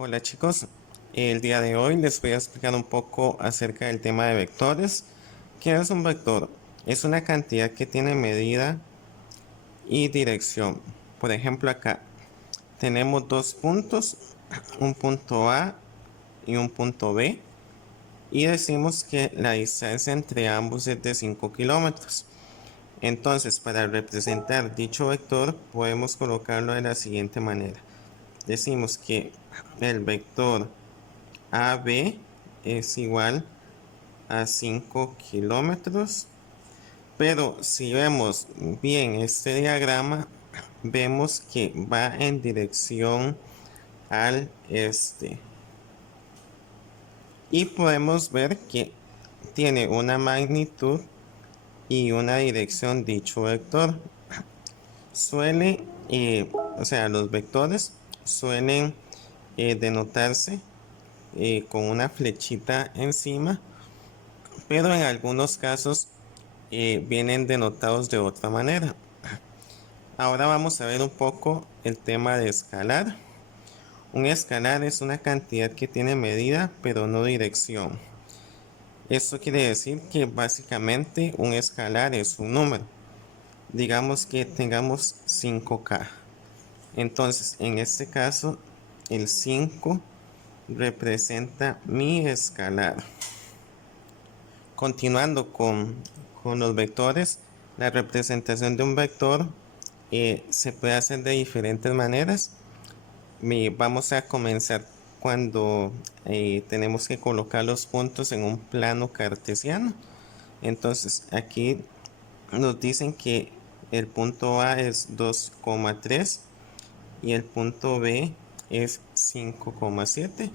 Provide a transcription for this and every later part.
Hola chicos, el día de hoy les voy a explicar un poco acerca del tema de vectores. ¿Qué es un vector? Es una cantidad que tiene medida y dirección. Por ejemplo, acá tenemos dos puntos, un punto A y un punto B, y decimos que la distancia entre ambos es de 5 kilómetros. Entonces, para representar dicho vector, podemos colocarlo de la siguiente manera. Decimos que el vector AB es igual a 5 kilómetros, pero si vemos bien este diagrama, vemos que va en dirección al este. Y podemos ver que tiene una magnitud y una dirección dicho vector. Suele, los vectores suelen denotarse con una flechita encima, pero en algunos casos vienen denotados de otra manera. Ahora vamos a ver un poco el tema de escalar. Un escalar es una cantidad que tiene medida pero no dirección. Esto quiere decir que básicamente un escalar es un número. Digamos que tengamos 5K. Entonces, en este caso, el 5 representa mi escalar. Continuando con los vectores, la representación de un vector se puede hacer de diferentes maneras. Vamos a comenzar cuando tenemos que colocar los puntos en un plano cartesiano. Entonces aquí nos dicen que el punto A es 2,3 y el punto B es 5,7.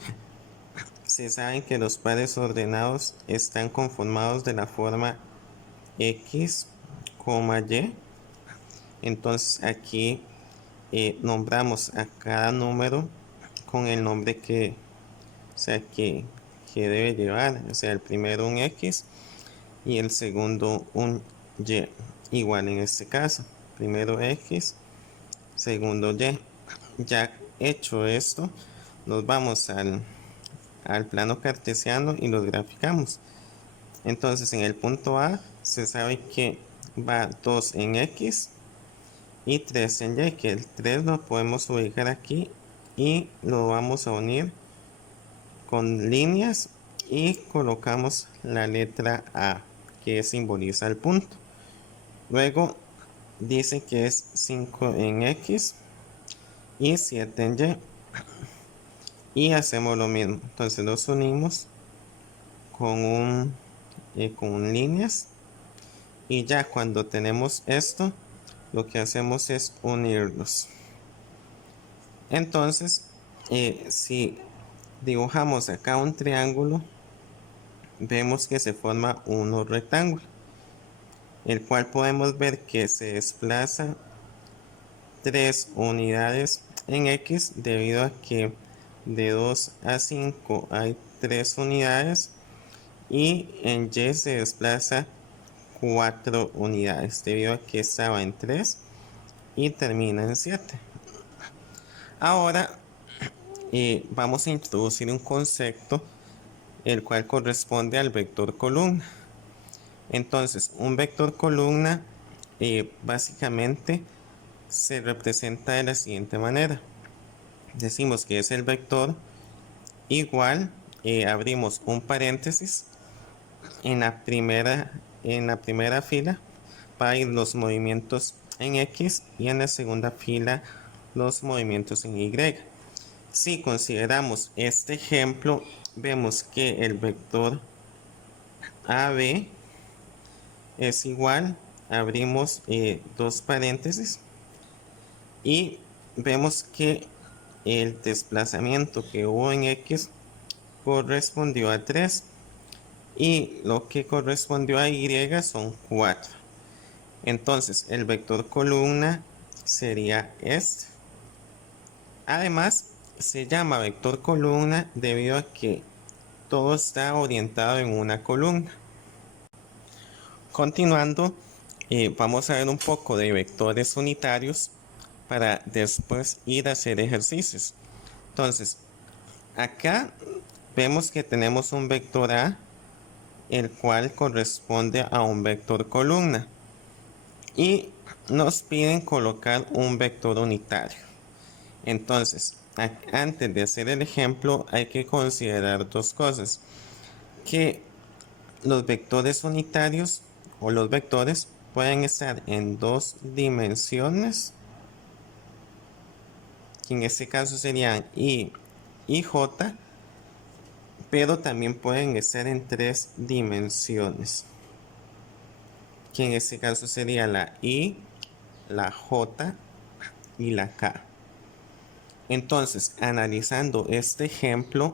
Se saben que los pares ordenados están conformados de la forma X, Y. Entonces aquí nombramos a cada número con el nombre que debe llevar. O sea, el primero un X y el segundo un Y. Igual en este caso, primero X, segundo Y. Ya hecho esto, nos vamos al plano cartesiano y los graficamos. Entonces en el punto A se sabe que va 2 en X y 3 en Y, que el 3 lo podemos ubicar aquí y lo vamos a unir con líneas y colocamos la letra A que simboliza el punto. Luego dice que es 5 en X y 7 en Y hacemos lo mismo. Entonces los unimos con con líneas, y ya cuando tenemos esto lo que hacemos es unirlos. Entonces si dibujamos acá un triángulo, vemos que se forma un rectángulo, el cual podemos ver que se desplaza 3 unidades en X, debido a que de 2 a 5 hay 3 unidades, y en Y se desplaza 4 unidades, debido a que estaba en 3 y termina en 7. Ahora vamos a introducir un concepto, el cual corresponde al vector columna. Entonces, un vector columna básicamente se representa de la siguiente manera. Decimos que es el vector igual, abrimos un paréntesis, en la primera fila va a ir los movimientos en X y en la segunda fila los movimientos en Y. Si consideramos este ejemplo, vemos que el vector AB es igual, abrimos dos paréntesis y vemos que el desplazamiento que hubo en X correspondió a 3 y lo que correspondió a Y son 4. Entonces el vector columna sería este. Además, se llama vector columna debido a que todo está orientado en una columna. Continuando, vamos a ver un poco de vectores unitarios para después ir a hacer ejercicios. Entonces, acá vemos que tenemos un vector A, el cual corresponde a un vector columna. Y nos piden colocar un vector unitario. Entonces, antes de hacer el ejemplo, hay que considerar dos cosas. Que los vectores unitarios o los vectores pueden estar en dos dimensiones, que en este caso serían y j, pero también pueden estar en tres dimensiones, que en este caso sería la y, la j y la k. Entonces, analizando este ejemplo,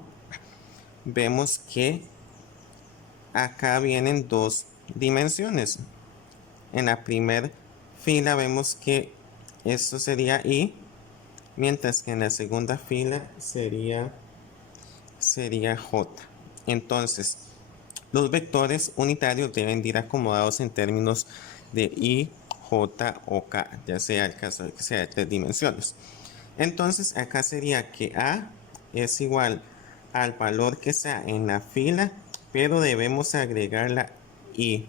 vemos que acá vienen dos dimensiones. En la primera fila vemos que esto sería y, mientras que en la segunda fila sería j. Entonces, los vectores unitarios deben ir acomodados en términos de y, j o k, ya sea el caso de que sea de tres dimensiones. Entonces, acá sería que a es igual al valor que está en la fila, pero debemos agregar la y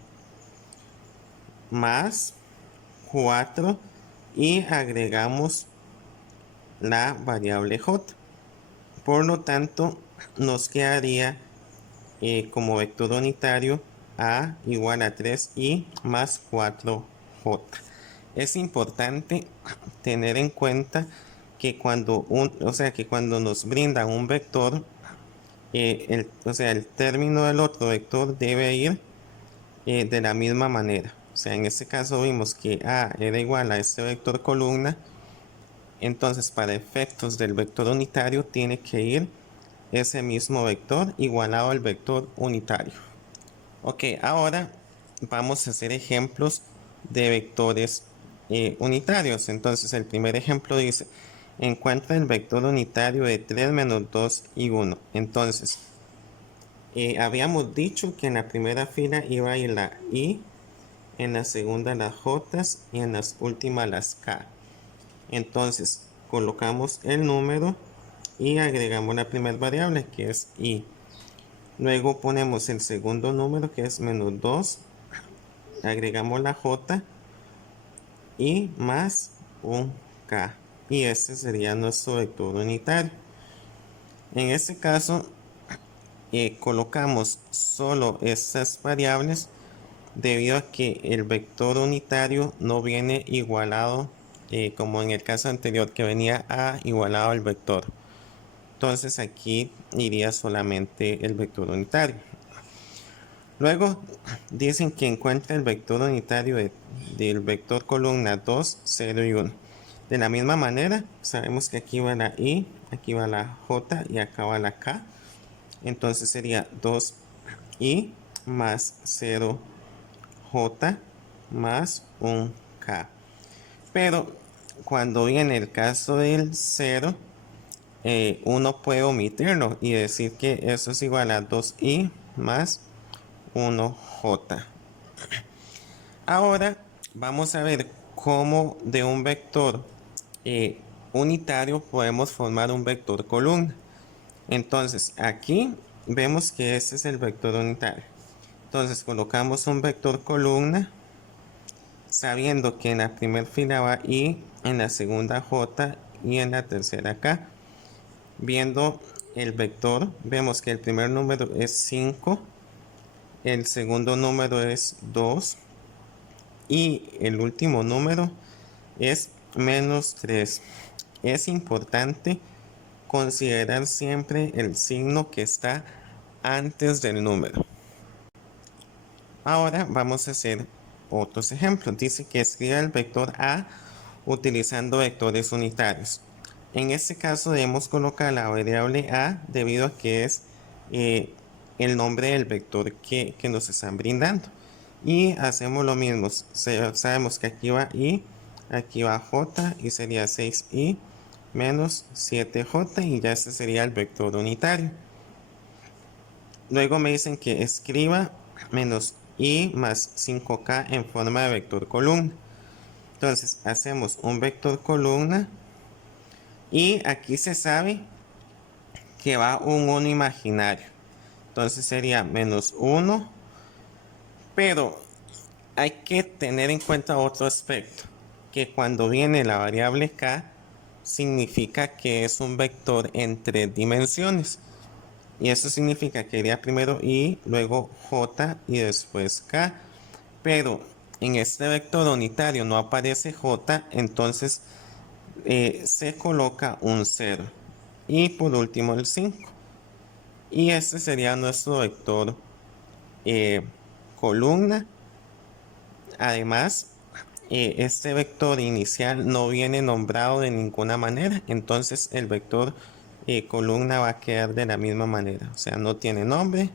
más 4 y agregamos la variable j. Por lo tanto, nos quedaría como vector unitario a igual a 3i más 4j. Es importante tener en cuenta que cuando nos brindan un vector, el término del otro vector debe ir de la misma manera. O sea, en este caso vimos que a era igual a este vector columna. Entonces, para efectos del vector unitario, tiene que ir ese mismo vector igualado al vector unitario. Ok, ahora vamos a hacer ejemplos de vectores unitarios. Entonces, el primer ejemplo dice, encuentra el vector unitario de 3 menos 2 y 1. Entonces, habíamos dicho que en la primera fila iba a ir la i, en la segunda las j y en las últimas las k. Entonces, colocamos el número y agregamos la primera variable, que es i. Luego ponemos el segundo número, que es menos 2. Agregamos la j y más un k. Y este sería nuestro vector unitario. En este caso, colocamos solo estas variables debido a que el vector unitario no viene igualado como en el caso anterior, que venía a igualado al vector. Entonces aquí iría solamente el vector unitario. Luego dicen que encuentra el vector unitario del vector columna 2, 0 y 1. De la misma manera, sabemos que aquí va la i, aquí va la j y acá va la k. Entonces sería 2i más 0j más un k. Pero cuando viene el caso del 0, uno puede omitirlo y decir que eso es igual a 2i más 1j. Ahora vamos a ver cómo de un vector unitario podemos formar un vector columna. Entonces aquí vemos que este es el vector unitario. Entonces colocamos un vector columna sabiendo que en la primera fila va i, en la segunda j y en la tercera k. Viendo el vector, vemos que el primer número es 5, el segundo número es 2 y el último número es menos 3. Es importante considerar siempre el signo que está antes del número. Ahora vamos a hacer otros ejemplos. Dice que escriba el vector a utilizando vectores unitarios. En este caso debemos colocar la variable a debido a que es el nombre del vector que nos están brindando. Y hacemos lo mismo. Sabemos que aquí va i, aquí va j y sería 6i menos 7j y ya este sería el vector unitario. Luego me dicen que escriba menos i más 5k en forma de vector columna. Entonces hacemos un vector columna y aquí se sabe que va un 1 imaginario. Entonces sería menos 1, pero hay que tener en cuenta otro aspecto, que cuando viene la variable k, significa que es un vector en 3 dimensiones. Y eso significa que iría primero y, luego j y después k. Pero en este vector unitario no aparece j, entonces se coloca un 0. Y por último el 5. Y este sería nuestro vector columna. Además, este vector inicial no viene nombrado de ninguna manera, entonces el vector columna va a quedar de la misma manera, o sea, no tiene nombre